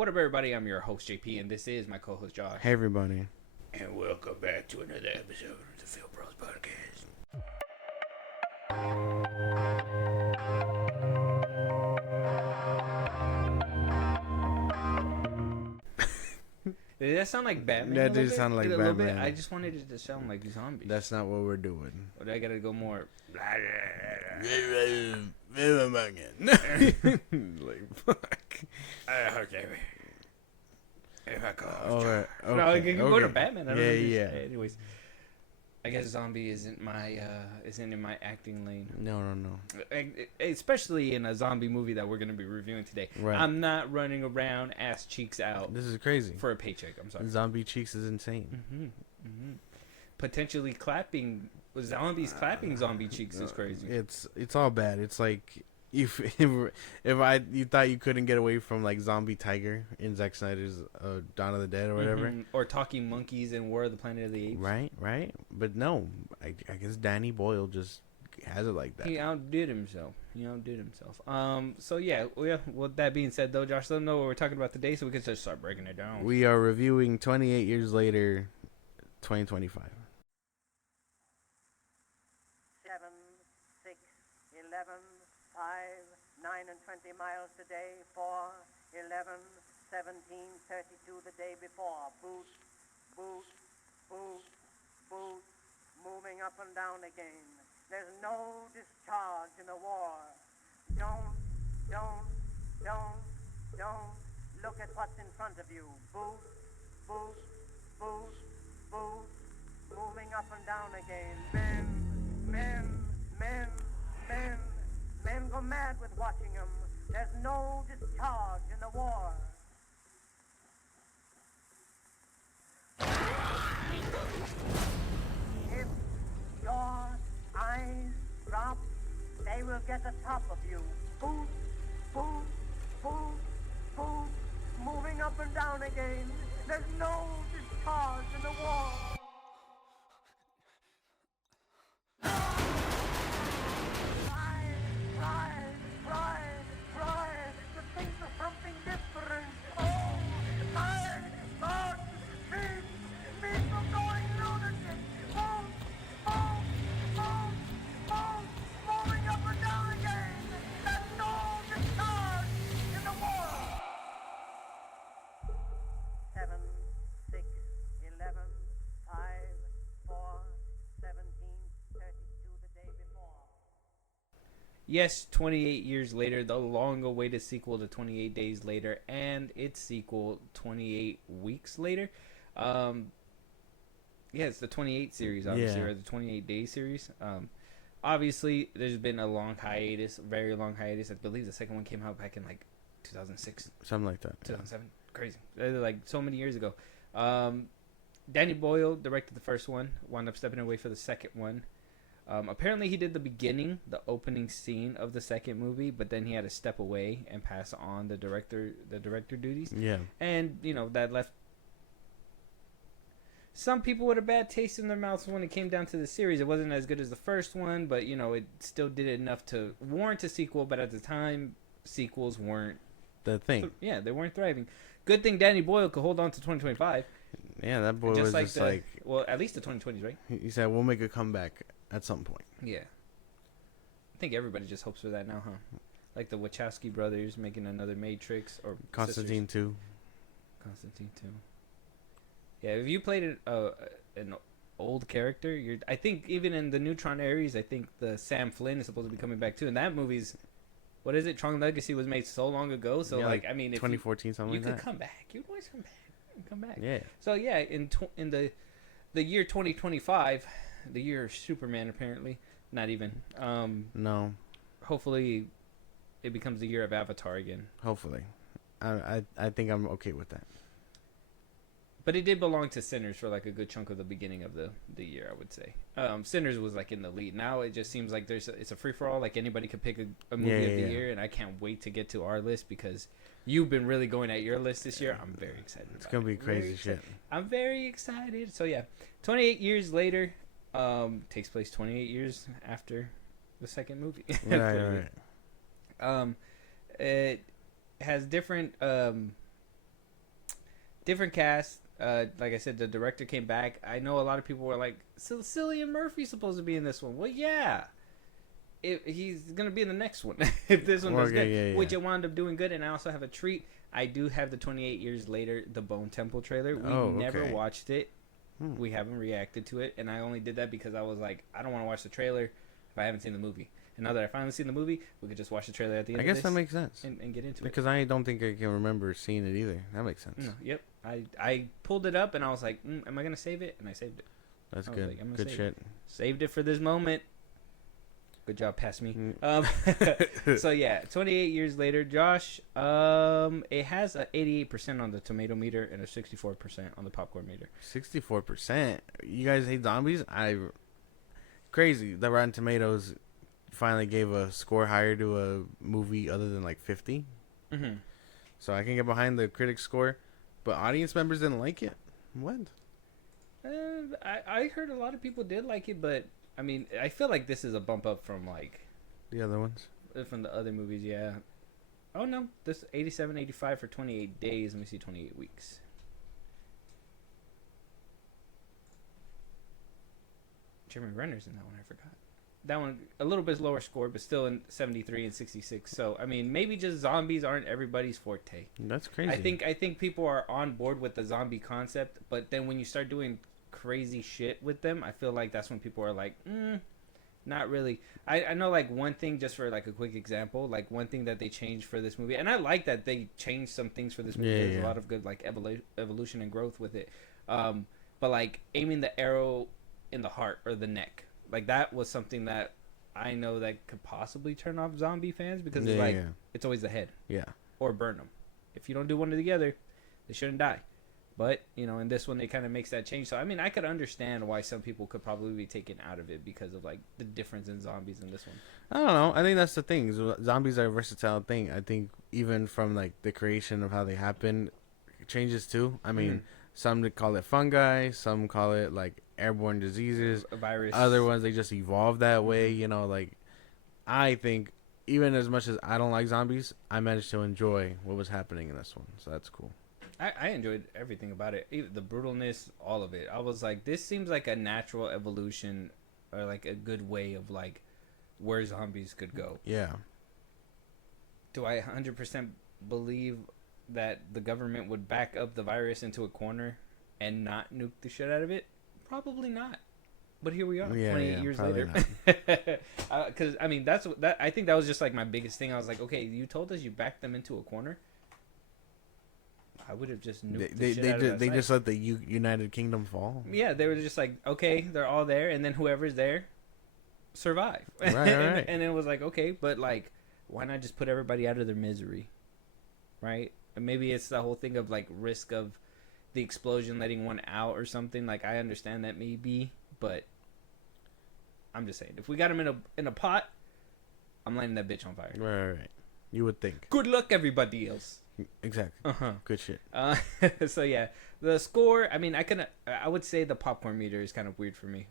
What up, everybody? I'm your host, JP, and this is my co-host, Josh. Hey, everybody. And welcome back to another episode of the FilmBros podcast. Did that sound like Batman? That did sound like Batman. I just wanted it to sound like zombies. That's not what we're doing. Or do I gotta go more? Like, fuck. Okay. If I call Alright. No, I can go to okay. Batman. I don't Yeah. Anyways, I guess zombie isn't in my acting lane. No. Especially in a zombie movie that we're gonna be reviewing today. Right. I'm not running around ass cheeks out This is crazy. for a paycheck. I'm sorry. Zombie cheeks is insane. Potentially clapping zombies, clapping zombie cheeks is crazy. It's all bad. It's like if you thought you couldn't get away from like Zombie Tiger in Zack Snyder's Dawn of the Dead or whatever, or talking monkeys in War of the Planet of the Apes. right. But no, I guess Danny Boyle just has it like that. He outdid himself. So yeah. With that being said, though, Josh, let them know what we're talking about today, so we can just start breaking it down. We are reviewing 28 Years Later, 2025. 7, 6, 11, 5, 9 and 20 miles today, 4, 11, 17, 32 the day before. Boot, boot, boot, boot, moving up and down again. There's no discharge in the war. Don't look at what's in front of you. Boot, boot, boot, boot, moving up and down again. Men go mad with watching them. There's no discharge in the war. If your eyes drop, they will get the top of you. Boot, boot, boot, boot, moving up and down again. There's no discharge in the war. Try to think of something different. Oh, my God, me from going lunatic. Boom, moving up and down again. There's no discharge in the war. 7, 6, 11, 5, 4, 17, 32 the day before. Yes, 28 years later, the long-awaited sequel to 28 Days Later, and its sequel 28 Weeks Later. It's the 28 series, obviously, or the 28 Days series. Obviously, there's been a long hiatus, very long hiatus. I believe the second one came out back in like 2006, Something like that. 2007. Crazy, like so many years ago. Danny Boyle directed the first one, wound up stepping away for the second one. Apparently he did the opening scene of the second movie, but then he had to step away and pass on the director duties. Yeah. And, that left some people with a bad taste in their mouths when it came down to the series. It wasn't as good as the first one, but, it still did enough to warrant a sequel, but at the time, sequels weren't The thing. they weren't thriving. Good thing Danny Boyle could hold on to 2025. Yeah, that boy was just like... Well, at least the 2020s, right? He said, we'll make a comeback at some point. Yeah. I think everybody just hopes for that now, huh? Like the Wachowski brothers making another Matrix or Constantine 2. Constantine 2. Yeah, if you played an old character, I think even in the Neutron Ares, I think the Sam Flynn is supposed to be coming back too. And that movie's, what is it? Tron Legacy was made so long ago. So, yeah, if 2014, something you like that. You could come back. You could always come back. Yeah. So, yeah, in the year 2025... the year of Superman, apparently. Not even. No. Hopefully, it becomes the year of Avatar again. Hopefully. I think I'm okay with that. But it did belong to Sinners for like a good chunk of the beginning of the year, I would say. Sinners was like in the lead. Now it just seems like it's a free-for-all. Like anybody could pick a movie of the year, and I can't wait to get to our list because you've been really going at your list this year. I'm very excited. It's going to be crazy shit. I'm very excited. So, yeah. 28 years later... takes place 28 years after the second movie. Right. It has different different cast. Like I said, the director came back. I know a lot of people were like, "So Cillian Murphy's supposed to be in this one." Well, yeah, he's gonna be in the next one if this one does good, yeah. which it wound up doing good. And I also have a treat. I do have the 28 years later, the Bone Temple trailer. We never watched it. We haven't reacted to it, and I only did that because I was like, I don't want to watch the trailer if I haven't seen the movie. And now that I finally seen the movie, we could just watch the trailer at the end. I guess that makes sense and get into it. Because I don't think I can remember seeing it either. That makes sense. No, yep. I pulled it up and I was like, am I gonna save it? And I saved it. That's good. Like, good shit. Saved it for this moment. Good job, pass me. So yeah, 28 years later, Josh. It has a 88% on the tomato meter and a 64% on the popcorn meter. 64%. You guys hate zombies? Crazy. The Rotten Tomatoes finally gave a score higher to a movie other than like 50. Mm-hmm. So I can get behind the critics score, but audience members didn't like it. What? I heard a lot of people did like it, but I mean, I feel like this is a bump up from like the other ones, from the other movies. Yeah. Oh no, this 87, 85 for 28 days. Let me see, 28 weeks. Jeremy Renner's in that one. I forgot. That one a little bit lower score, but still in 73 and 66. So I mean, maybe just zombies aren't everybody's forte. That's crazy. I think people are on board with the zombie concept, but then when you start doing crazy shit with them, I feel like that's when people are like, not really. I know like one thing, just for like a quick example, like one thing that they changed for this movie, and I like that they changed some things for this movie. There's a lot of good like evolution and growth with it. But like aiming the arrow in the heart or the neck, like that was something that I know that could possibly turn off zombie fans because it's like it's always the head, or burn them. If you don't do one together, they shouldn't die. But you know, in this one, it kind of makes that change. So I mean, I could understand why some people could probably be taken out of it because of like the difference in zombies in this one. I don't know. I think that's the thing. Zombies are a versatile thing. I think even from like the creation of how they happen, it changes too. I mean, some call it fungi, some call it like airborne diseases, a virus. Other ones they just evolve that way. You know, like I think even as much as I don't like zombies, I managed to enjoy what was happening in this one. So that's cool. I enjoyed everything about it, even the brutalness, all of it. I was like, this seems like a natural evolution, or like a good way of like where zombies could go. Yeah. Do I 100% believe that the government would back up the virus into a corner and not nuke the shit out of it? Probably not. But here we are, 28 years later. Because I mean, that. I think that was just like my biggest thing. I was like, okay, you told us you backed them into a corner. I would have just nuked the shit out of that They site. just let the United Kingdom fall. Yeah, they were just like, okay, they're all there, and then whoever's there, survive. Right. And it was like, okay, but like, why not just put everybody out of their misery, right? And maybe it's the whole thing of like risk of the explosion letting one out or something. Like, I understand that maybe, but I'm just saying, if we got them in a pot, I'm lighting that bitch on fire. Right. You would think. Good luck, everybody else. Exactly. Good shit. So yeah, the score. I mean, I would say the popcorn meter is kind of weird for me,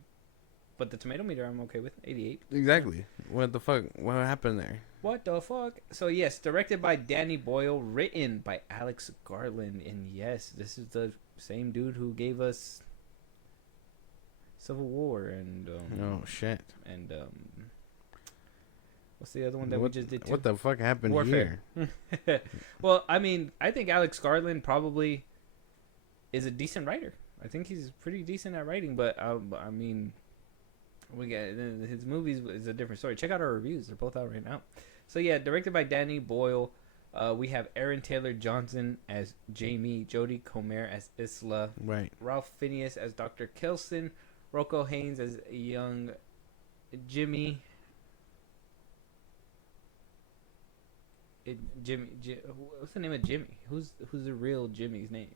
but the tomato meter I'm okay with. 88. Exactly. What the fuck? What happened there? What the fuck? So yes, directed by Danny Boyle, written by Alex Garland, and yes, this is the same dude who gave us Civil War and oh shit. And what's the other one that we just did too? What the fuck happened Warfare. Here? Well, I mean, I think Alex Garland probably is a decent writer. I think he's pretty decent at writing, but I mean, we got his movies is a different story. Check out our reviews; they're both out right now. So yeah, directed by Danny Boyle. We have Aaron Taylor Johnson as Jamie, Jodie Comer as Isla, right? Ralph Fiennes as Dr. Kelson, Rocco Haynes as young Jimmy. What's the name of Jimmy? Who's the real Jimmy's name?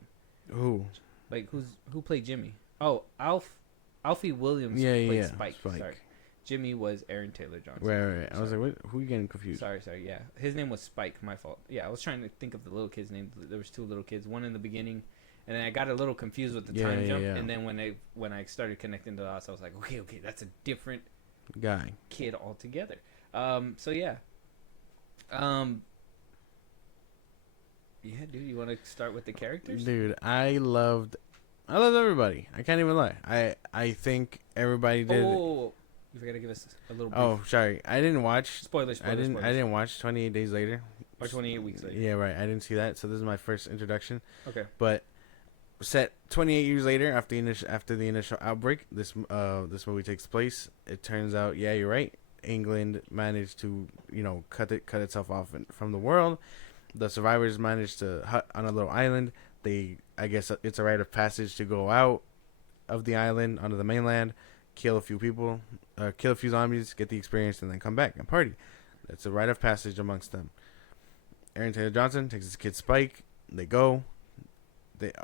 Who? Like who played Jimmy? Oh, Alfie Williams played Spike. Sorry, Jimmy was Aaron Taylor Johnson. Right. I was like, what? Who are you getting confused? Sorry. Yeah, his name was Spike. My fault. Yeah, I was trying to think of the little kid's name. There was two little kids. One in the beginning, and then I got a little confused with the time jump. And then when I started connecting the dots, I was like, okay, that's a different guy kid altogether. So yeah. Yeah, dude. You want to start with the characters? Dude, I loved everybody. I can't even lie. I think everybody did. Oh, you forgot to give us a little brief. Oh, sorry. I didn't watch. Spoilers. I didn't watch 28 Days Later. Or 28 weeks later. Yeah, right. I didn't see that. So this is my first introduction. Okay. But set 28 years later after the initial outbreak, this movie takes place. It turns out, yeah, you're right. England managed to, cut itself off from the world. The survivors managed to hut on a little island. I guess it's a rite of passage to go out of the island onto the mainland, kill a few people, kill a few zombies, get the experience, and then come back and party. That's a rite of passage amongst them. Aaron Taylor Johnson takes his kid Spike. They go.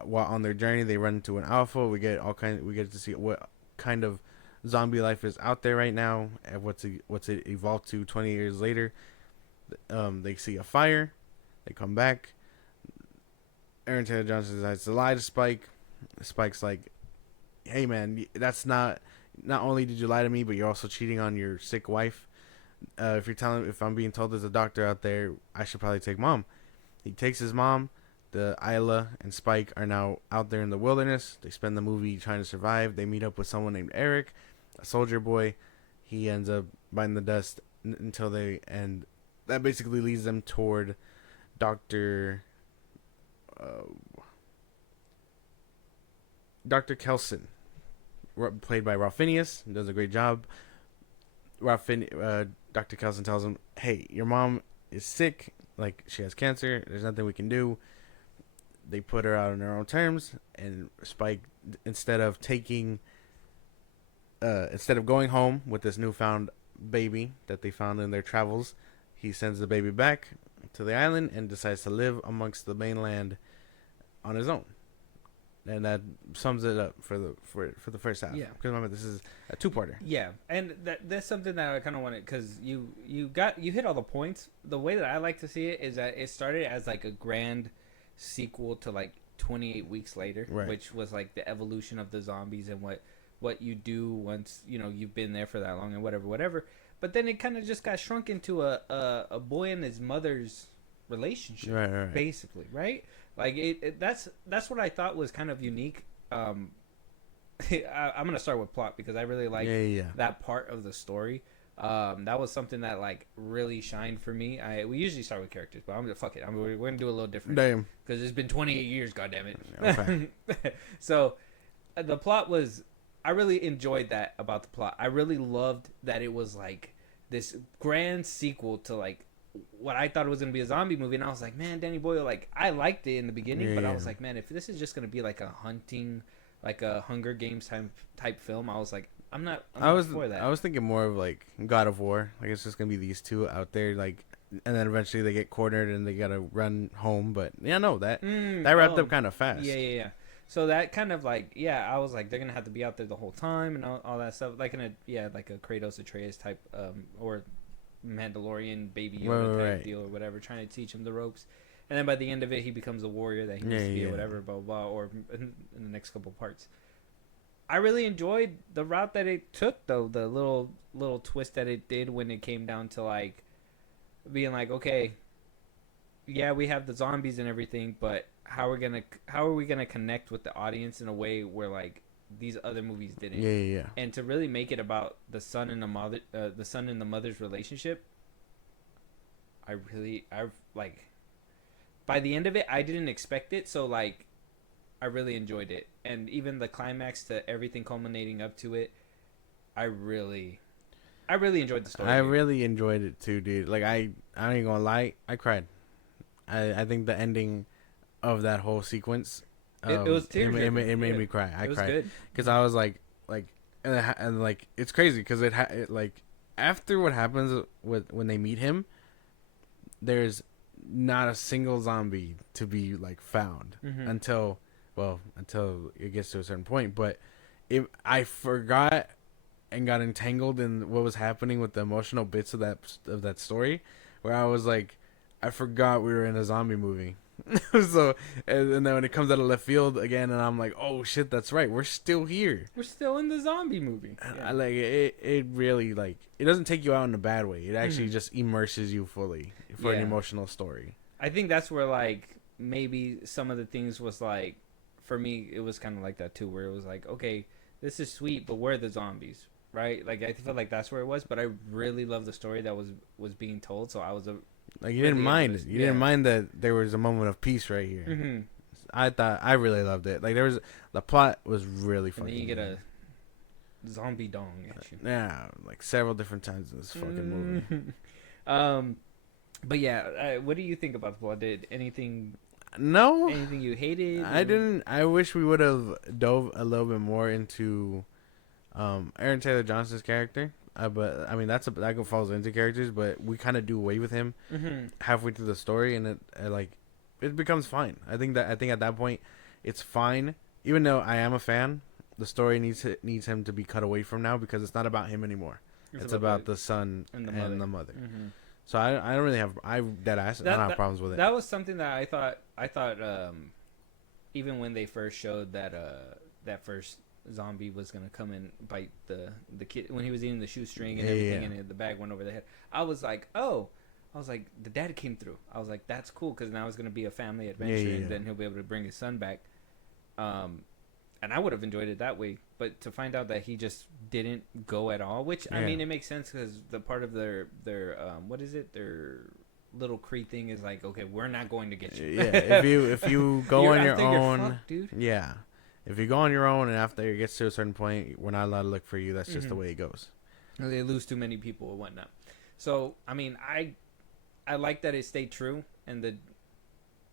While on their journey, they run into an alpha. We get to see what kind of zombie life is out there right now, and what's it evolved to 20 years later. They see a fire. They come back. Aaron Taylor Johnson decides to lie to Spike. Spike's like, "Hey man, that's not only did you lie to me, but you're also cheating on your sick wife. If I'm being told there's a doctor out there, I should probably take mom." He takes his mom. The Isla and Spike are now out there in the wilderness. They spend the movie trying to survive. They meet up with someone named Eric, a soldier boy. He ends up biting the dust until and that basically leads them toward Dr. Kelson, played by Ralph Fiennes, does a great job. Dr. Kelson tells him, "Hey, your mom is sick. Like, she has cancer. There's nothing we can do." They put her out on their own terms, and Spike, instead of going home with this newfound baby that they found in their travels, he sends the baby back to the island and decides to live amongst the mainland on his own. And that sums it up for the first half. Yeah. Because remember, this is a two-parter. Yeah, and that's something that I kind of wanted, because you hit all the points. The way that I like to see it is that it started as like a grand sequel to like 28 Weeks Later, Right. which was like the evolution of the zombies and what you do once you've been there for that long and whatever. But then it kind of just got shrunk into a boy and his mother's relationship, Right. basically, right? Like that's what I thought was kind of unique. I'm gonna start with plot because I really like that part of the story. That was something that like really shined for me. We usually start with characters, but I'm gonna fuck it. We're gonna do a little different. Damn. Because it's been 28 years, goddammit. Okay. So the plot was, I really enjoyed that about the plot. I really loved that it was like this grand sequel to like what I thought it was gonna be a zombie movie, and I was like, man, Danny Boyle, like I liked it in the beginning, but I was like, man, if this is just gonna be like a hunting, like a Hunger Games type film, I was like, I'm not for that. I was thinking more of like God of War. Like it's just gonna be these two out there, like, and then eventually they get cornered and they gotta run home. But yeah, no, that wrapped up kind of fast. Yeah. So that kind of like, I was like, they're gonna have to be out there the whole time and all that stuff, like in like a Kratos Atreus type, or Mandalorian Baby Yoda type deal or whatever, trying to teach him the ropes. And then by the end of it, he becomes a warrior that he needs to be or whatever, blah, blah, or in the next couple parts. I really enjoyed the route that it took, though, the little twist that it did when it came down to, like, being like, okay, yeah, we have the zombies and everything, but how are we gonna connect with the audience in a way where, like, these other movies didn't? Yeah. And to really make it about the son and the mother's relationship, I like, by the end of it, I didn't expect it, so like, I really enjoyed it, and even the climax to everything culminating up to it, I really enjoyed the story. I really enjoyed it too, dude. Like I ain't gonna lie, I cried. I think the ending of that whole sequence, it was it made me cry. I cried good because I was like, and like it's crazy because it like after what happens when they meet him, there's not a single zombie to be like found until it gets to a certain point. But I forgot and got entangled in what was happening with the emotional bits of that story, where I was like, I forgot we were in a zombie movie. So and then when it comes out of left field again, and I'm like, oh shit, that's right, we're still here. We're still in the zombie movie. Yeah. I like it. It really, like, it doesn't take you out in a bad way. It actually just immerses you fully for an emotional story. I think that's where, like, maybe some of the things was like, for me, it was kind of like that too, where it was like, okay, this is sweet, but where are the zombies, right? Like I feel like that's where it was, but I really love the story that was being told, so I was Like you really didn't mind into it. this. You Yeah. didn't mind that there was a moment of peace right here. Mm-hmm. I really loved it. Like the plot was really And fucking. then you get good. a zombie dong at you. Yeah, like several different times in this fucking movie. But yeah, what do you think about the plot? Did anything No, you hated? I didn't. I wish we would have dove a little bit more into Aaron Taylor Johnson's character. But I mean, that falls into characters, but we kind of do away with him Mm-hmm. halfway through the story, and it becomes fine. I think at that point, it's fine. Even though I am a fan, the story needs him to be cut away from now because it's not about him anymore. It's about the son and the mother. Mm-hmm. So I don't really have I don't have problems with it. That was something that I thought even when they first showed that that first zombie was gonna come and bite the kid when he was eating the shoestring and everything and the bag went over the head. I was like, the dad came through. I was like, that's cool because now it's gonna be a family adventure and then he'll be able to bring his son back. And I would have enjoyed it that way, but to find out that he just didn't go at all, which I mean, it makes sense because the part of their what is it, their little Cree thing is like, okay, we're not going to get you. Yeah, if you go on your own, fucked, dude. yeah, if you go on your own and after it gets to a certain point, we're not allowed to look for you. That's just the way it goes. They lose too many people and whatnot. So I mean, I like that it stayed true and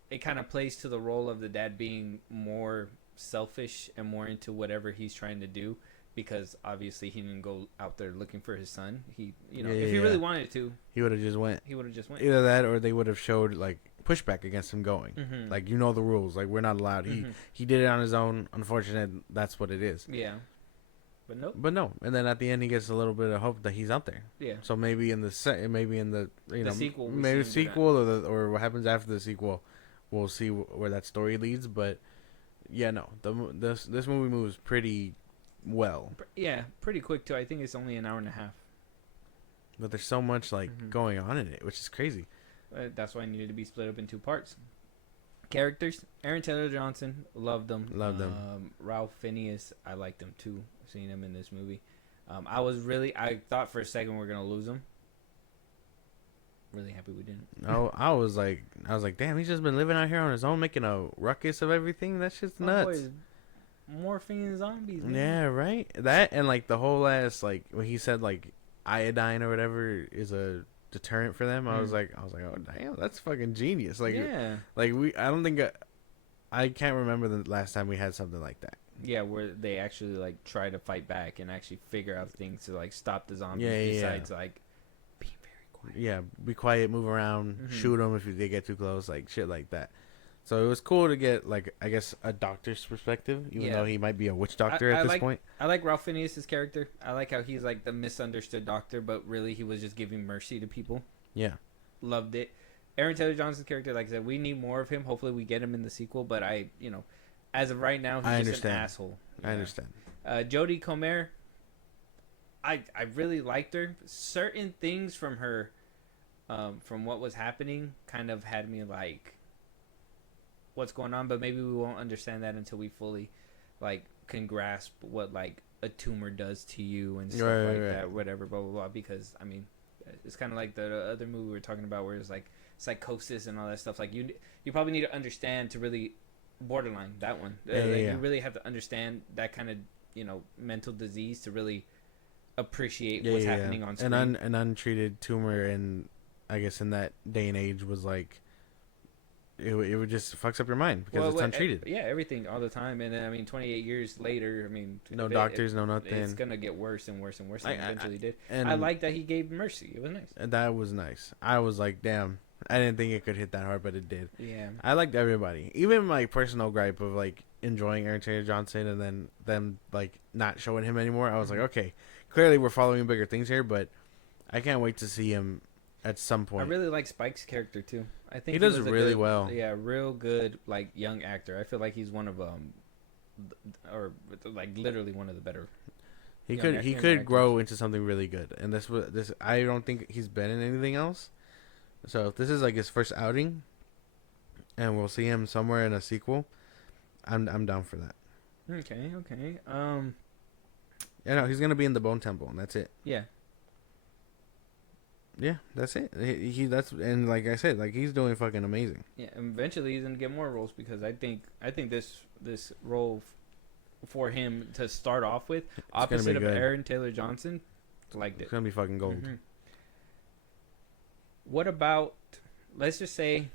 it kind of plays to the role of the dad being more selfish and more into whatever he's trying to do because obviously he didn't go out there looking for his son. He if he really wanted to, he would have just went. Either that or they would have showed like pushback against him going. Mm-hmm. Like, you know the rules, like we're not allowed. He did it on his own. Unfortunate, that's what it is. Yeah. But no. And then at the end he gets a little bit of hope that he's out there. Yeah. So maybe in the sequel, maybe the sequel or what happens after the sequel, we'll see where that story leads, but yeah, no. This movie moves pretty well. Yeah, pretty quick too. I think it's only an hour and a half. But there's so much going on in it, which is crazy. That's why it needed to be split up in two parts. Characters: Aaron Taylor Johnson, loved them. Ralph Fiennes, I liked him too. Seeing him in this movie, I thought for a second we were gonna lose him. Really happy we didn't. No, I was like, damn, he's just been living out here on his own, making a ruckus of everything. That shit's nuts. Morphine zombies, man. Yeah, right. That and like the whole ass like when he said like iodine or whatever is a deterrent for them. I was like, oh damn, that's fucking genius. Like, I can't remember the last time we had something like that. Yeah, where they actually like try to fight back and actually figure out things to like stop the zombies. Besides like being very quiet. Yeah, be quiet, move around, shoot them if they get too close, like shit like that. So it was cool to get like I guess a doctor's perspective, even though he might be a witch doctor at this point. I like Ralph Fiennes' character. I like how he's like the misunderstood doctor, but really he was just giving mercy to people. Yeah, loved it. Aaron Taylor Johnson's character, like I said, we need more of him. Hopefully we get him in the sequel, but as of right now, he's just an asshole. I understand. Jodie Comer, I really liked her. Certain things from her, from what was happening, kind of had me like, what's going on? But maybe we won't understand that until we fully, like, can grasp what like a tumor does to you and stuff that, whatever, blah blah blah. Because I mean, it's kind of like the other movie we were talking about, where it's like psychosis and all that stuff. Like you probably need to understand to really borderline that one. You really have to understand that kind of mental disease to really appreciate what's happening on screen. An untreated tumor, and I guess in that day and age was like it would just fucks up your mind because it's untreated. Everything all the time, and then I mean 28 years later, I mean no doctors, no nothing. It's gonna get worse and worse and worse. And eventually did. And I like that he gave mercy. It was nice. That was nice. I was like, damn. I didn't think it could hit that hard, but it did. Yeah. I liked everybody. Even my personal gripe of like enjoying Aaron Taylor Johnson and then them like not showing him anymore. I was like, okay, clearly we're following bigger things here, but I can't wait to see him at some point. I really like Spike's character too. I think he does really well. Yeah, real good like young actor. I feel like he's one of or like literally one of the better. He could grow into something really good, and this I don't think he's been in anything else. So if this is like his first outing, and we'll see him somewhere in a sequel, I'm down for that. Okay. Yeah, no, he's gonna be in the Bone Temple, and that's it. Yeah. Yeah, that's it. He that's and like I said, like he's doing fucking amazing. Yeah. And eventually he's gonna get more roles because I think this role for him to start off with, opposite of good. Aaron Taylor Johnson, liked it. It's gonna be fucking gold. Mhm. What about? Let's just say,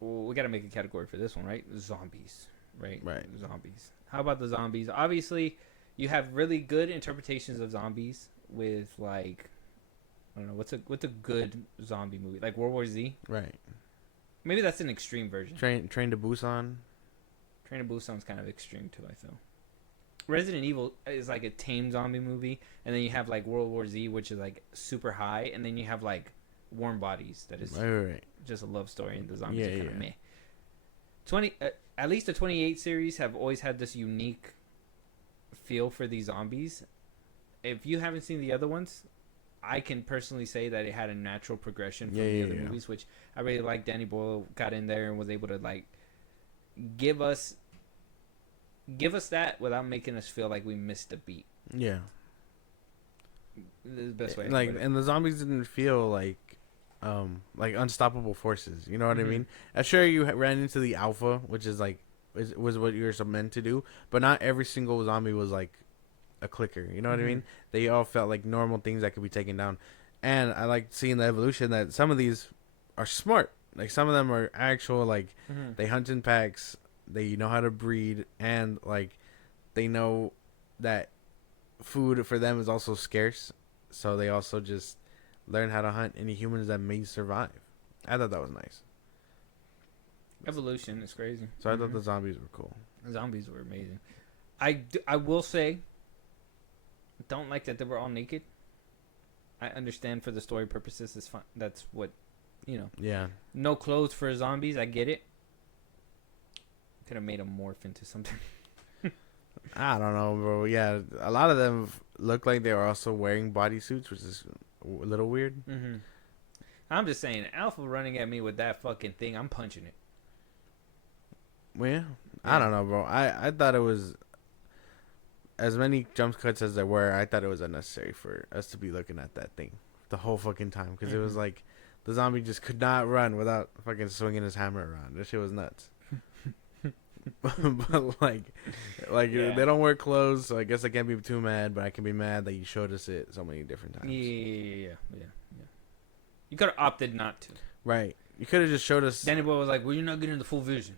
well, we got to make a category for this one, right? Zombies, right? Right. Zombies. How about the zombies? Obviously, you have really good interpretations of zombies with like, I don't know, what's a good zombie movie? Like World War Z. Right. Maybe that's an extreme version. Train to Busan. Train to Busan's kind of extreme too, I feel. Resident Evil is like a tame zombie movie, and then you have like World War Z, which is like super high, and then you have like Warm Bodies, that is Right. just a love story, and the zombies Yeah, are kind of yeah. meh. At least the 28 series have always had this unique feel for these zombies. If you haven't seen the other ones, I can personally say that it had a natural progression from the other movies, which I really like. Danny Boyle got in there and was able to like give us that without making us feel like we missed a beat. Yeah. The best way. I can Like, put it. and the zombies didn't feel like unstoppable forces. You know what I mean? Sure, you ran into the alpha, which is like was what you were meant to do, but not every single zombie was like a clicker. You know what I mean? They all felt like normal things that could be taken down, and I like seeing the evolution that some of these are smart. Like some of them are actual like they hunt in packs. They know how to breed, and like they know that food for them is also scarce, so they also just learn how to hunt any humans that may survive. I thought that was nice. Evolution is crazy. So I thought the zombies were cool. Zombies were amazing. I will say, don't like that they were all naked. I understand for the story purposes, it's fine. That's what, Yeah. no clothes for zombies. I get it. Could have made them morph into something. I don't know, bro. Yeah, a lot of them look like they were also wearing bodysuits, which is a little weird. I'm just saying, Alpha running at me with that fucking thing, I'm punching it. Well, yeah. I don't know, bro. I thought it was as many jump cuts as there were. I thought it was unnecessary for us to be looking at that thing the whole fucking time because it was like the zombie just could not run without fucking swinging his hammer around. That shit was nuts. But like Yeah. they don't wear clothes, so I guess I can't be too mad. But I can be mad that you showed us it so many different times. Yeah. You could have opted not to. Right. You could have just showed us. Danny Boy was like, well, you're not getting the full vision.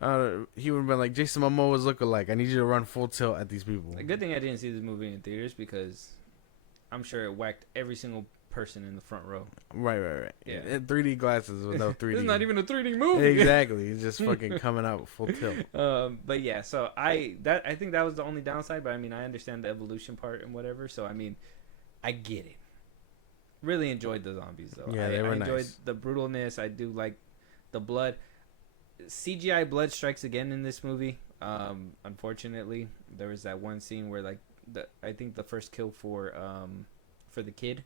He would have been like, Jason Momoa's look-alike. I need you to run full tilt at these people. A good thing I didn't see this movie in theaters because I'm sure it whacked every single person in the front row. Right. Yeah. And 3D glasses with no 3D. This is not even a 3D movie. Exactly. He's just fucking coming out full tilt. But yeah, so I think that was the only downside. But I mean, I understand the evolution part and whatever. So I mean, I get it. Really enjoyed the zombies though. Yeah, they were I enjoyed nice. the brutalness. I do like the blood. CGI blood strikes again in this movie. Unfortunately, there was that one scene where like I think the first kill for the kid,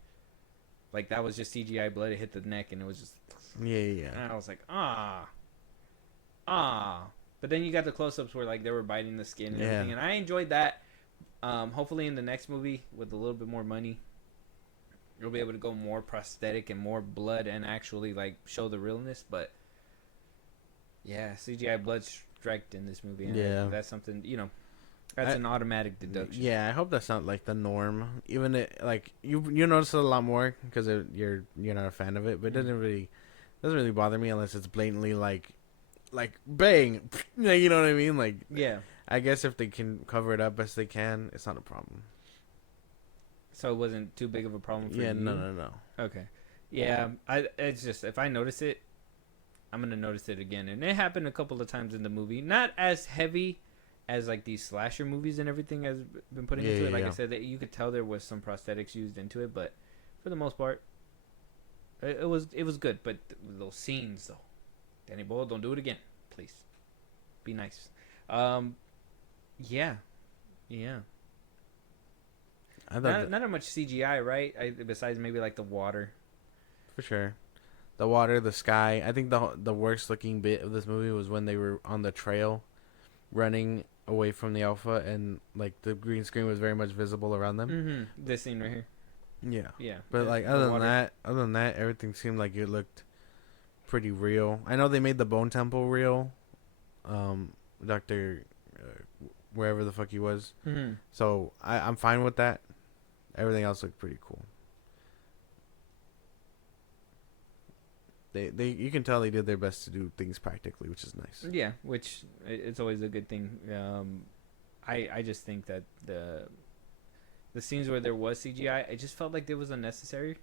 like that was just CGI blood. It hit the neck and it was just Yeah. and I was like ah. But then you got the close-ups where like they were biting the skin and everything, and I enjoyed that. Hopefully in the next movie with a little bit more money, you'll be able to go more prosthetic and more blood and actually like show the realness. But yeah, CGI blood striked in this movie. And Yeah. that's something that's an automatic deduction. Yeah, I hope that's not like the norm. Even like you notice it a lot more because you're not a fan of it, but it doesn't really bother me unless it's blatantly like bang, you know what I mean? Like Yeah. I guess if they can cover it up best they can, it's not a problem. So it wasn't too big of a problem for Yeah, you. no. Okay. Yeah, it's just if I notice it, I'm gonna notice it again, and it happened a couple of times in the movie. Not as heavy as like these slasher movies and everything has been putting into it. Like I said, that you could tell there was some prosthetics used into it, but for the most part, it was good. But those scenes though, Danny Boyle, don't do it again, please. Be nice. Yeah. I thought Not that much CGI, right? Besides maybe like the water. for sure. the water, the sky. I think the worst looking bit of this movie was when they were on the trail, running away from the Alpha, and like the green screen was very much visible around them. Mm-hmm. This scene right here. Yeah. Yeah. But the- like the other water. than that, everything seemed like it looked pretty real. I know they made the Bone Temple real. Doctor, wherever the fuck he was. Mm-hmm. So I'm fine with that. Everything else looked pretty cool. They you can tell they did their best to do things practically, which is nice. Yeah, which it's always a good thing. I just think that the scenes where there was CGI, it just felt like it was unnecessary.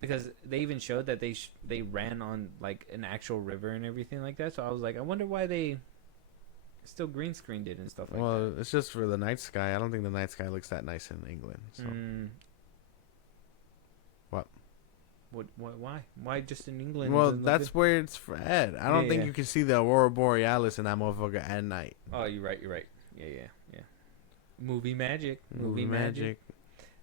Because they even showed that they ran on like an actual river and everything like that. So I was like, I wonder why they still green screened it and stuff like that. Well, it's just for the night sky. I don't think the night sky looks that nice in England. So What? Why? Why just in England? Well, doesn't look that's good? where it's at. I don't think you can see the aurora borealis in that motherfucker at night. Oh, you're right. You're right. Yeah. Movie magic. Movie magic.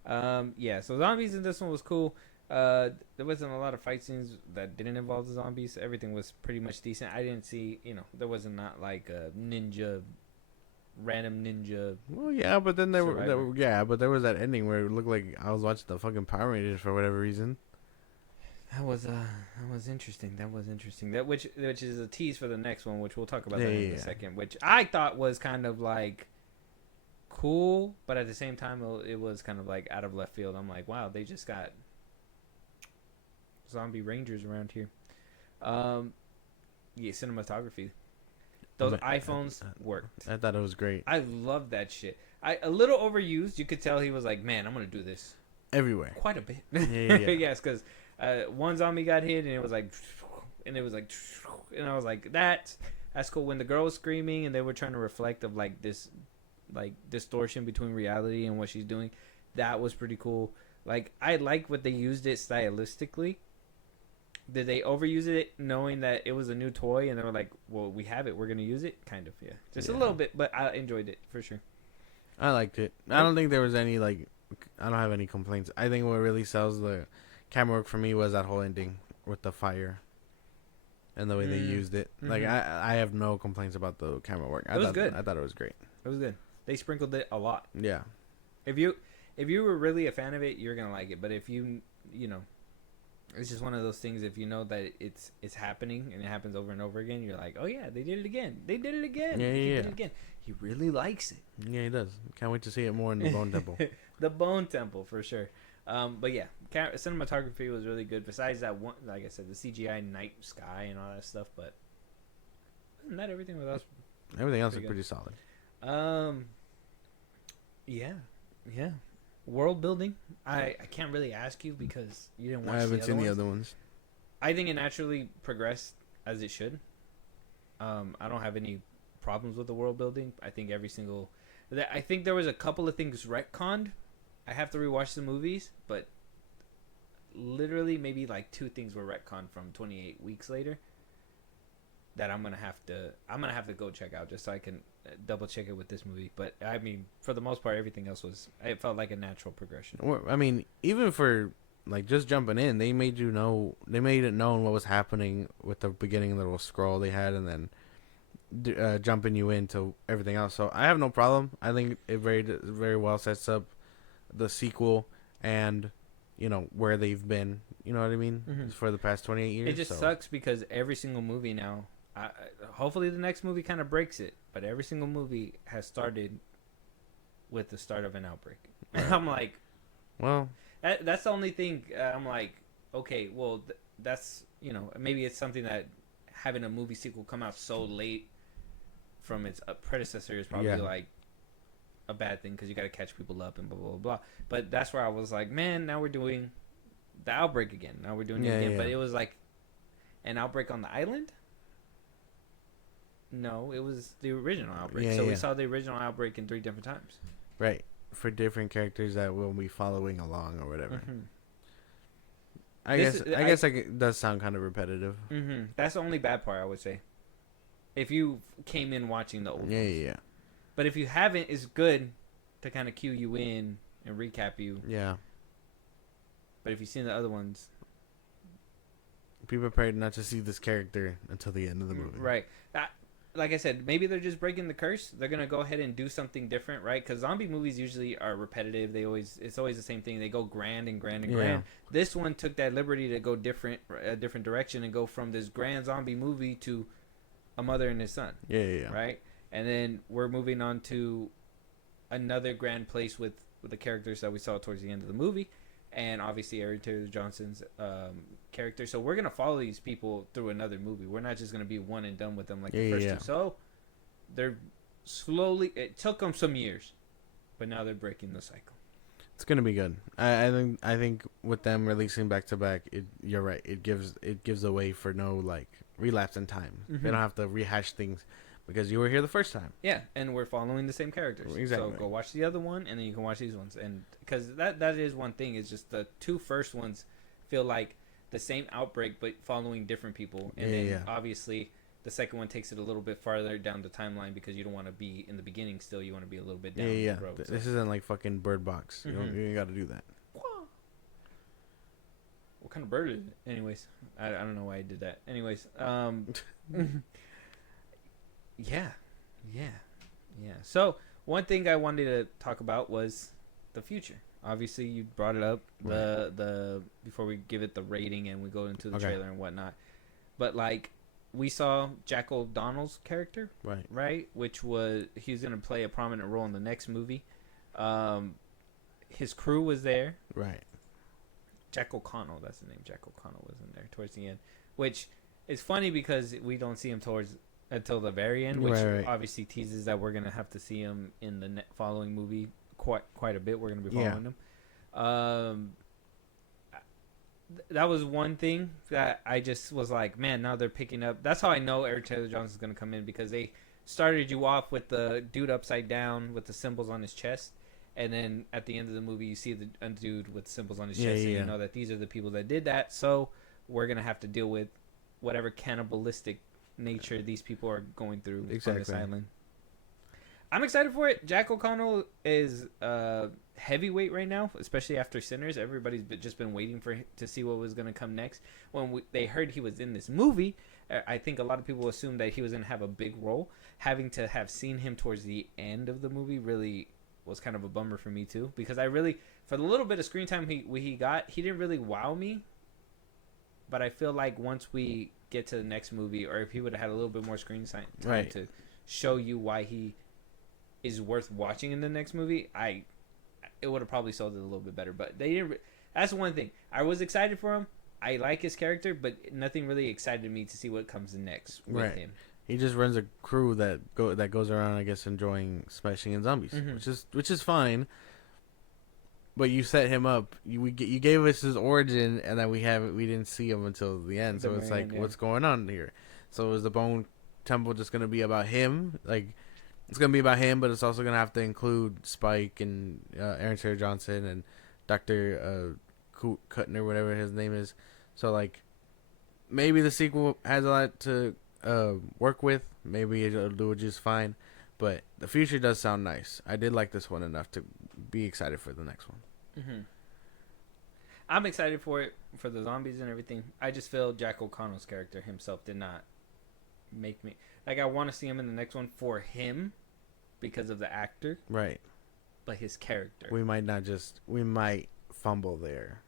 Yeah. So zombies in this one was cool. There wasn't a lot of fight scenes that didn't involve the zombies. Everything was pretty much decent. I didn't see, there wasn't not like a random ninja. Well, yeah, but then there Survivor. there was that ending where it looked like I was watching the fucking Power Rangers for whatever reason. That was interesting. That was interesting. That which is a tease for the next one, which we'll talk about Yeah, that in yeah. a second. Which I thought was kind of like cool, but at the same time, it was kind of like out of left field. I'm like, wow, they just got zombie rangers around here. Yeah, cinematography. Those iPhones worked. I thought it was great. I love that shit. A little overused. You could tell he was like, man, I'm gonna do this Everywhere. quite a bit. Yeah. Yes, because one zombie got hit and it was like, and I was like, that's cool. When the girl was screaming and they were trying to reflect of like this, like distortion between reality and what she's doing, that was pretty cool. Like I like what they used it stylistically. Did they overuse it knowing that it was a new toy and they were like, well, we have it, we're gonna use it? Kind of, yeah, just a Yeah. little bit, but I enjoyed it for sure. I liked it. I don't think there was any I don't have any complaints. I think what really sells the camera work for me was that whole ending with the fire and the way they used it. Like Mhm. I have no complaints about the camera work. It was good. I thought it was great. It was good. They sprinkled it a lot. Yeah. If you were really a fan of it, you're gonna like it. But if you know, it's just one of those things. If you know that it's happening and it happens over and over again, you're like, oh yeah, they did it again. They did it again. Yeah, He yeah. did it again. He really likes it. Yeah, he does. Can't wait to see it more in the Bone Temple. The Bone Temple for sure. But yeah, cinematography was really good. Besides that one, like I said, the CGI night sky and all that stuff. But not everything was. Everything else is Pretty pretty solid. Yeah. World building. I can't really ask you because you didn't watch. I haven't seen the ones. other ones. I think it naturally progressed as it should. I don't have any problems with the world building. I think I think there was a couple of things retconned. I have to rewatch the movies, but literally maybe like 2 things were retconned from 28 weeks later. That I'm gonna have to go check out just so I can double check it with this movie. But I mean, for the most part, everything else it felt like a natural progression. I mean, even for like just jumping in, they made it known what was happening with the beginning little scroll they had, and then jumping you into everything else. So I have no problem. I think it very well sets up the sequel and where they've been. You know what I mean? Mhm. For the past 28 years. It just sucks because every single movie now. Hopefully the next movie kind of breaks it, but every single movie has started with the start of an outbreak. Right. I'm like, Well, that's the only thing. I'm like, okay, well, that's maybe it's something that having a movie sequel come out so late from its predecessor is probably Yeah. like a bad thing because you got to catch people up and blah blah blah. But that's where I was like, man, now we're doing the outbreak again. Now we're doing it again. Yeah. But it was like an outbreak on the island. No, it was the original outbreak. Yeah, so we yeah. saw the original outbreak in 3 different times. right. For different characters that will be following along or whatever. Mm-hmm. I This guess is- it does sound kind of repetitive. Mm-hmm. That's the only bad part, I would say. If you came in watching the old Yeah, ones. yeah, But if you haven't, it's good to kind of cue you in and recap you. yeah. But if you've seen the other ones, be prepared not to see this character until the end of the movie. Right. Like I said, maybe they're just breaking the curse. They're gonna go ahead and do something different, right? Because zombie movies usually are repetitive. It's always the same thing. They go grand and grand and grand. This one took that liberty to go a different direction and go from this grand zombie movie to a mother and his son. Yeah. Right. And then we're moving on to another grand place with the characters that we saw towards the end of the movie, and obviously Aaron Taylor Johnson's character. So we're gonna follow these people through another movie. We're not just gonna be one and done with them like the first two. So they're slowly. It took them some years, but now they're breaking the cycle. It's gonna be good. I think with them releasing back to back, you're right. It gives a way for no like relapse in time. They don't have to rehash things because you were here the first time. Yeah, and we're following the same characters. Exactly. So go watch the other one, and then you can watch these ones. And because that is one thing, is just the two first ones feel like the same outbreak, but following different people. And then obviously the second one takes it a little bit farther down the timeline because you don't want to be in the beginning still. You want to be a little bit down the road. This isn't like fucking Bird Box. You ain't got to do that. What kind of bird is it? Anyways, I don't know why I did that. Anyways, yeah. So one thing I wanted to talk about was the future. Obviously, you brought it up the before we give it the rating and we go into the trailer and whatnot. But like, we saw Jack O'Donnell's character, right? Which was he's gonna play a prominent role in the next movie. His crew was there, right? Jack O'Connell, that's the name. Jack O'Connell was in there towards the end, which is funny because we don't see him until the very end, which obviously teases that we're gonna have to see him in the following movie quite a bit. We're gonna be following him. That was one thing that I just was like, man, now they're picking up. That's how I know Eric Taylor Johnson's gonna come in, because they started you off with the dude upside down with the symbols on his chest. And then at the end of the movie, you see the dude with symbols on his chest, and you know that these are the people that did that. So we're gonna have to deal with whatever cannibalistic nature these people are going through on this island. I'm excited for it. Jack O'Connell is heavyweight right now, especially after Sinners. Everybody's just been waiting to see what was gonna come next. When they heard he was in this movie, I think a lot of people assumed that he was gonna have a big role. Having to have seen him towards the end of the movie really was kind of a bummer for me too, because I really, for the little bit of screen time he got, he didn't really wow me. But I feel like once we get to the next movie, or if he would have had a little bit more screen time to show you why he is worth watching in the next movie, it would have probably sold it a little bit better. But they didn't. That's one thing. I was excited for him. I like his character, but nothing really excited me to see what comes next with him. He just runs a crew that goes around, I guess, enjoying smashing in zombies, which is fine. But you set him up. You gave us his origin, and then we didn't see him until the end. So it's like, what's going on here? So is the Bone Temple just gonna be about him? Like, it's gonna be about him, but it's also gonna have to include Spike and Aaron Taylor Johnson and Dr. Kuttner, whatever his name is. So like, maybe the sequel has a lot to work with. Maybe it'll do it just fine, but the future does sound nice. I did like this one enough to be excited for the next one. I'm excited for it, for the zombies and everything. I just feel Jack O'Connell's character himself did not make me like, I want to see him in the next one for him because of the actor, right? But his character, we might fumble there.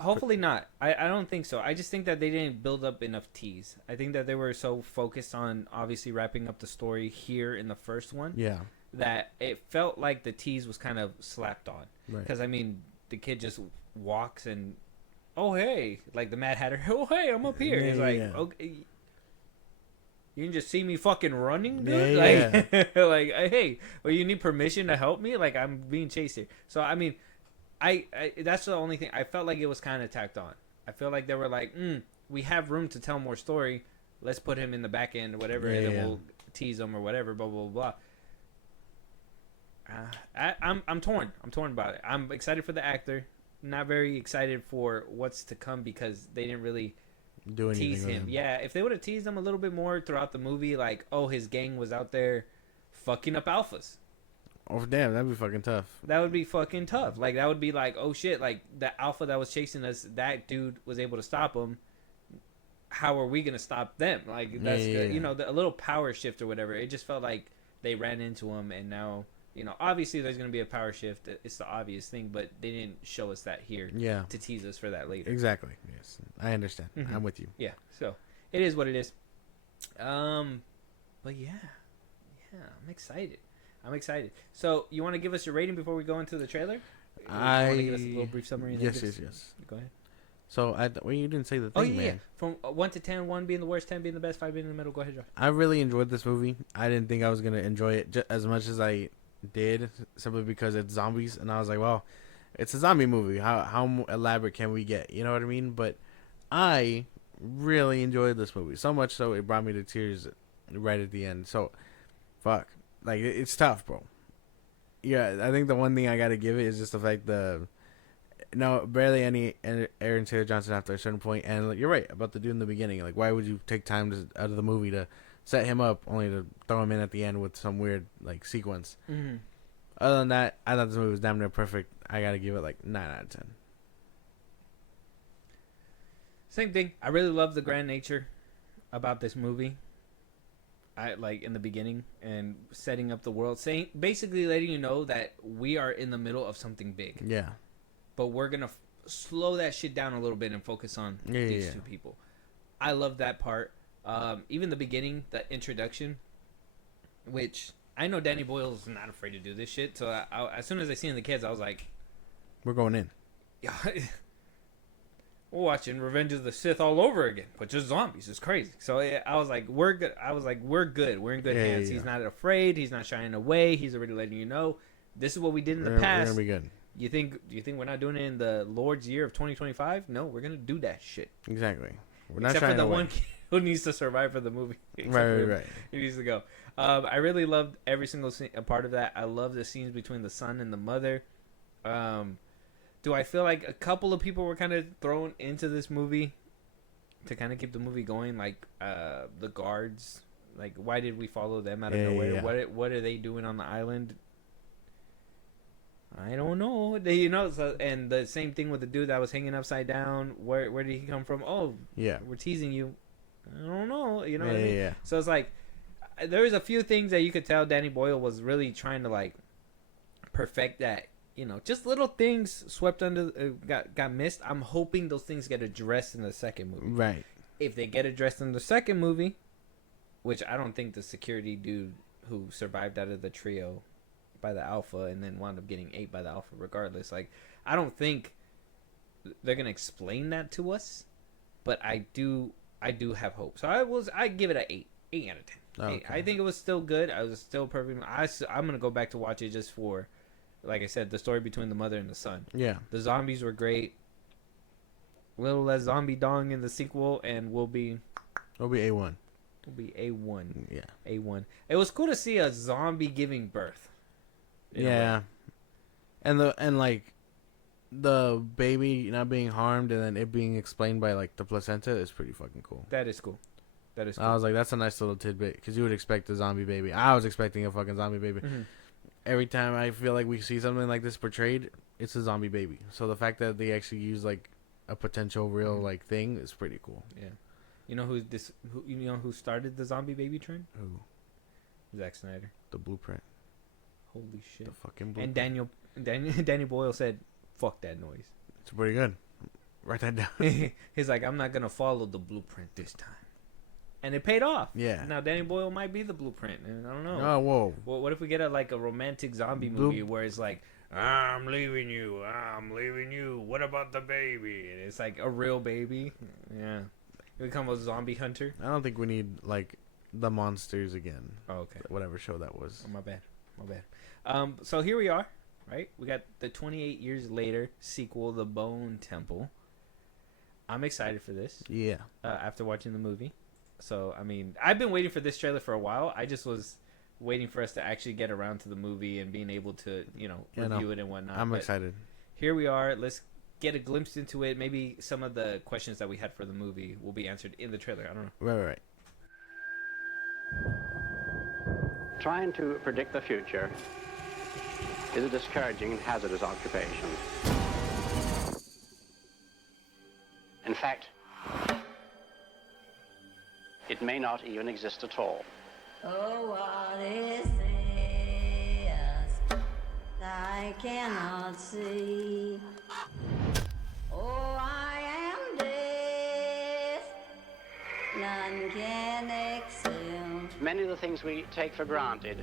Hopefully not. I don't think so. I just think that they didn't build up enough tease. I think that they were so focused on obviously wrapping up the story here in the first one. Yeah. That it felt like the tease was kind of slapped on. Because, I mean, the kid just walks and, oh, hey. Like the Mad Hatter, oh, hey, I'm up here. It's like, okay. You can just see me fucking running, dude? Like, hey, well, you need permission to help me? Like, I'm being chased here. So, I mean, I that's the only thing. I felt like it was kind of tacked on. I feel like they were like, we have room to tell more story. Let's put him in the back end or whatever, and then we'll tease him or whatever, blah, blah, blah. I'm torn. I'm torn about it. I'm excited for the actor. Not very excited for what's to come because they didn't really tease him. Yeah, if they would have teased him a little bit more throughout the movie, like, oh, his gang was out there fucking up alphas. Oh, damn, that'd be fucking tough. That would be fucking tough. Like, that would be like, oh, shit, like, the alpha that was chasing us, that dude was able to stop him. how are we gonna stop them? Like that's Yeah. you know, a little power shift or whatever. It just felt like they ran into him, and now you know, obviously there's gonna be a power shift. It's the obvious thing, but they didn't show us that here. Yeah. To tease us for that later. Exactly. Yes, I understand. Mhm. I'm with you. Yeah. So it is what it is. But yeah, I'm excited. So you want to give us your rating before we go into the trailer? You want to give us a little brief summary? And then Yes. Go ahead. So well, you didn't say the Oh thing, yeah, man. From 1 to 10, 1 being the worst, 10 being the best, 5 being in the middle. Go ahead, Josh. I really enjoyed this movie. I didn't think I was gonna enjoy it as much as I did, simply because it's zombies, and I was like, well, it's a zombie movie. How elaborate can we get? You know what I mean? But I really enjoyed this movie so much so it brought me to tears right at the end. So, fuck, like it's tough, bro. Yeah, I think the one thing I gotta give it is just the fact barely any Aaron Taylor Johnson after a certain point, and like, you're right about the dude in the beginning. Like, why would you take time out of the movie to set him up only to throw him in at the end with some weird like sequence? Mm-hmm. Other than that, I thought this movie was damn near perfect. I gotta give it like 9 out of 10. Same thing. I really love the grand nature about this movie. I like in the beginning and setting up the world, saying basically letting you know that we are in the middle of something big. Yeah. But we're gonna slow that shit down a little bit and focus on these two people. I love that part. Even the beginning, the introduction, which I know Danny Boyle's not afraid to do this shit. So as soon as I seen the kids, I was like, "We're going in." Yeah, we're watching Revenge of the Sith all over again, but just zombies. It's crazy. So I was like, "We're good." We're good. We're in good hands. He's not afraid. He's not shying away. He's already letting you know this is what we did in the past. We're gonna be good. You think we're not doing it in the Lord's year of 2025? No, we're gonna do that shit. Exactly. We're not Except for the away. one kid who needs to survive for the movie. Right. He needs to go. I really loved every single part of that. I love the scenes between the son and the mother. Do I feel like a couple of people were kind of thrown into this movie to kind of keep the movie going? Like the guards. Like, why did we follow them out of nowhere? Yeah. What are they doing on the island? I don't know. And the same thing with the dude that was hanging upside down. Where did he come from? Oh, yeah, we're teasing you. I don't know. You know what I mean? Yeah. So it's like there was a few things that you could tell Danny Boyle was really trying to like perfect that. Just little things swept under, got missed. I'm hoping those things get addressed in the second movie. Right. If they get addressed in the second movie, which I don't think the security dude who survived out of the trio by the Alpha and then wound up getting ate by the Alpha regardless. Like, I don't think they're gonna explain that to us, but I do have hope. So I give it an 8 out of 10. Okay. I think it was still good. I was still perfect. I'm gonna go back to watch it just for, like I said, the story between the mother and the son. Yeah. The zombies were great. A little less zombie dong in the sequel, and we'll be A1. We'll be A1. Yeah. A1. It was cool to see a zombie giving birth. Yeah. And the baby not being harmed and then it being explained by like the placenta is pretty fucking cool. That is cool. I was like, that's a nice little tidbit because you would expect a zombie baby. I was expecting a fucking zombie baby. Mm-hmm. Every time I feel like we see something like this portrayed, it's a zombie baby. So the fact that they actually use like a potential real like thing is pretty cool. Yeah. You know who started the zombie baby trend? Who? Zack Snyder. The Blueprint. Holy shit. The fucking Blueprint. And Danny Boyle said, "Fuck that noise." It's pretty good. Write that down. He's like, "I'm not gonna follow the blueprint this time," and it paid off. Yeah. Now Danny Boyle might be the blueprint, and I don't know. Oh, whoa. Well, what if we get a romantic zombie movie where it's like, "I'm leaving you. What about the baby?" And it's like a real baby. Yeah. You become a zombie hunter. I don't think we need like the monsters again. Oh, okay. Whatever show that was. Oh, my bad. So here we are, right? We got the 28 years later sequel, The Bone Temple. I'm excited for this. Yeah. After watching the movie. So, I mean, I've been waiting for this trailer for a while. I just was waiting for us to actually get around to the movie and being able to, review it and whatnot. I'm excited. Here we are. Let's get a glimpse into it. Maybe some of the questions that we had for the movie will be answered in the trailer. I don't know. Right. Trying to predict the future is a discouraging and hazardous occupation. In fact, It may not even exist at all. Oh, what is this? I cannot see. Oh, I am deaf. None can excel. Many of the things we take for granted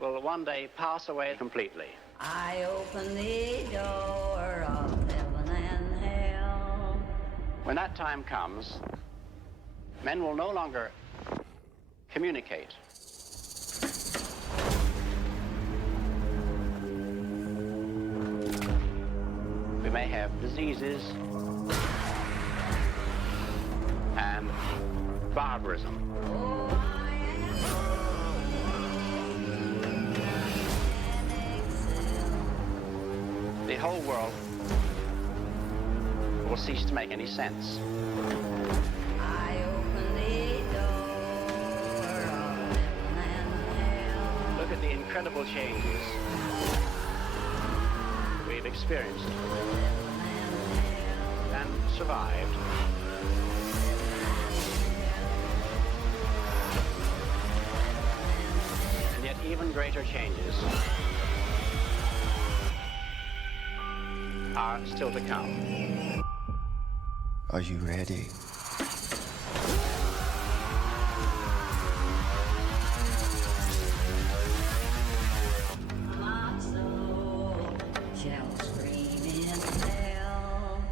will one day pass away completely. I open the door of heaven and hell. When that time comes, men will no longer communicate. We may have diseases and barbarism. Oh, I am The whole world will cease to make any sense. I open the door of heaven and hell. Look at the incredible changes we've experienced and survived. And yet even greater changes are still to come. Are you ready? My soul shall scream in hell.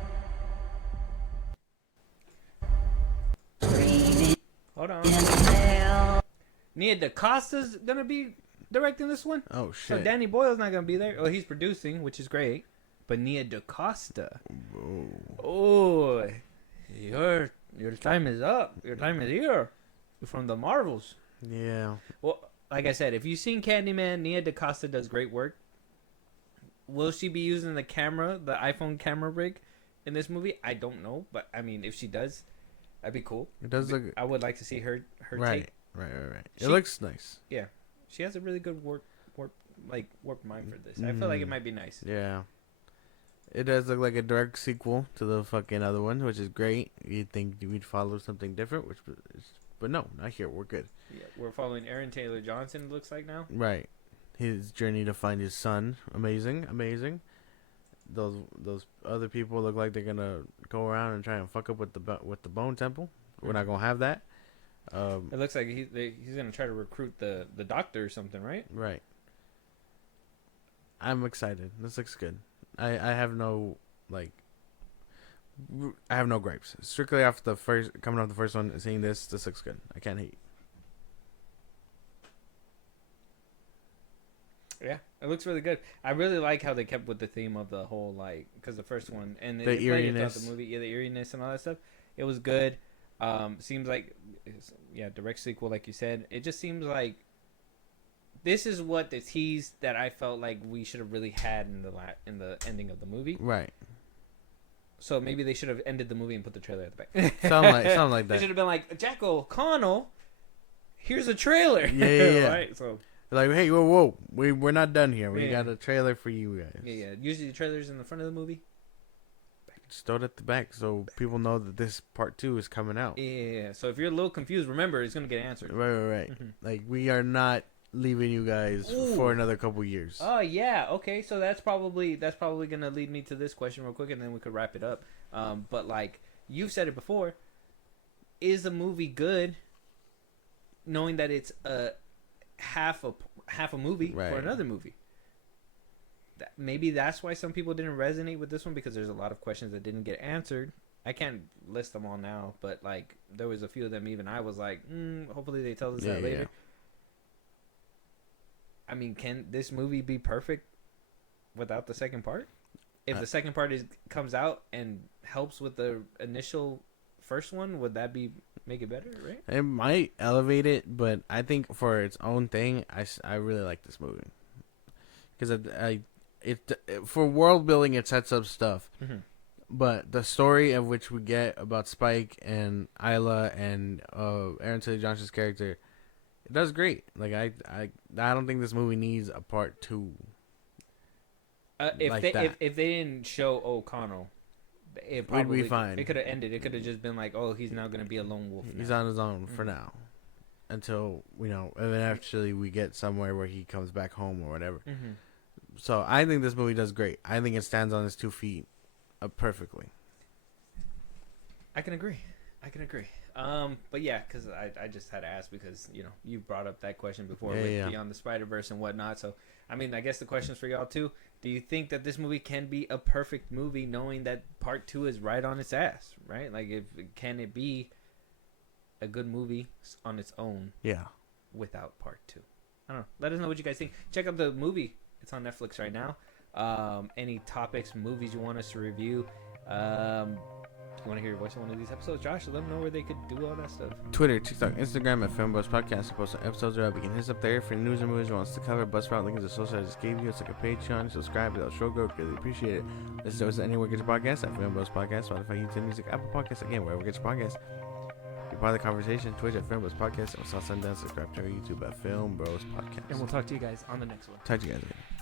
Scream Hold on. in hell. Nia DaCosta's gonna be directing this one. Oh So shit. Danny Boyle's not gonna be there. Oh, he's producing, which is great. But Nia DaCosta. Oh, your time is up. Your time is here. From the Marvels. Yeah. Well, like I said, if you've seen Candyman, Nia DaCosta does great work. Will she be using the camera, the iPhone camera rig, in this movie? I don't know, but I mean, if she does, that'd be cool. It does look I would like to see her right. take. Right. It She- looks nice. Yeah, she has a really good warped mind for this. I feel like it might be nice. Yeah. It does look like a direct sequel to the fucking other one, which is great. You'd think we'd follow something different, but no, not here. We're good. Yeah, we're following Aaron Taylor Johnson. It looks like now. Right. His journey to find his son. Amazing. Those other people look like they're gonna go around and try and fuck up with the Bone Temple. We're not gonna have that. It looks like he's gonna try to recruit the doctor or something, right? Right. I'm excited. This looks good. I have no gripes. Strictly off the first one and seeing this looks good. I can't hate. Yeah, it looks really good. I really like how they kept with the theme of the whole because the first one and The they played it throughout eeriness. the movie, yeah, the eeriness and all that stuff. It was good. Seems like direct sequel, like you said. It just seems like this is what the tease that I felt like we should have really had in the ending of the movie. Right. So maybe they should have ended the movie and put the trailer at the back. Something like They that. should have been like, Jack O'Connell, here's a trailer. Yeah. Right. So Like, hey, whoa, we're not done here. We Yeah. got a trailer for you guys. yeah. Usually the trailer's in the front of the movie. Just throw it at the back so people know that this part 2 is coming out. Yeah. So if you're a little confused, remember it's gonna get answered. Right. Mhm. Like, we are not leaving you guys for another couple years. Oh yeah, okay. So that's probably gonna lead me to this question real quick, and then we could wrap it up. But like you've said it before, is a movie good, knowing that it's a half a movie Right. for another movie? Maybe that's why some people didn't resonate with this one, because there's a lot of questions that didn't get answered. I can't list them all now, but like there was a few of them. Even I was like, hopefully they tell us that later. Yeah. I mean, can this movie be perfect without the second part? If the second part comes out and helps with the initial first one, would that make it better, right? It might elevate it, but I think for its own thing, I really like this movie. Because for world building, it sets up stuff. Mm-hmm. But the story of which we get about Spike and Isla and Aaron Taylor Johnson's character, it does great. Like I don't think this movie needs a part 2. If Like they that. if they didn't show O'Connell, it We'd probably be fine. It could have ended. It could have just been like, oh, he's now gonna be a lone wolf. He's now. on his own for now, until eventually we get somewhere where he comes back home or whatever. Mm-hmm. So I think this movie does great. I think it stands on its 2 feet, perfectly. I can agree. But yeah, because I just had to ask because you brought up that question before with Beyond the Spider-Verse and whatnot. So I mean, I guess the question's for y'all too. Do you think that this movie can be a perfect movie, knowing that Part 2 is right on its ass? Right? Like, can it be a good movie on its own? Yeah. Without Part 2, I don't know. Let us know what you guys think. Check out the movie. It's on Netflix right now. Any topics, movies you want us to review? You want to hear your voice on one of these episodes, Josh? Let them know where they could do all that stuff. Twitter, TikTok, Instagram at FilmBros Podcast. We post episodes where we can hit us up there for news and movies you want us to cover. Buzzsprout, link is the social I just gave you. It's like a Patreon. Subscribe to the show. Really appreciate it. Listen to us anywhere you get your podcast at FilmBros Podcast, Spotify, YouTube Music, Apple Podcasts. Again, wherever you get your podcast. Be part of the conversation. Twitch at FilmBros Podcast. And South Sundown. Subscribe to our YouTube at FilmBros Podcast. And we'll talk to you guys on the next one. Talk to you guys later.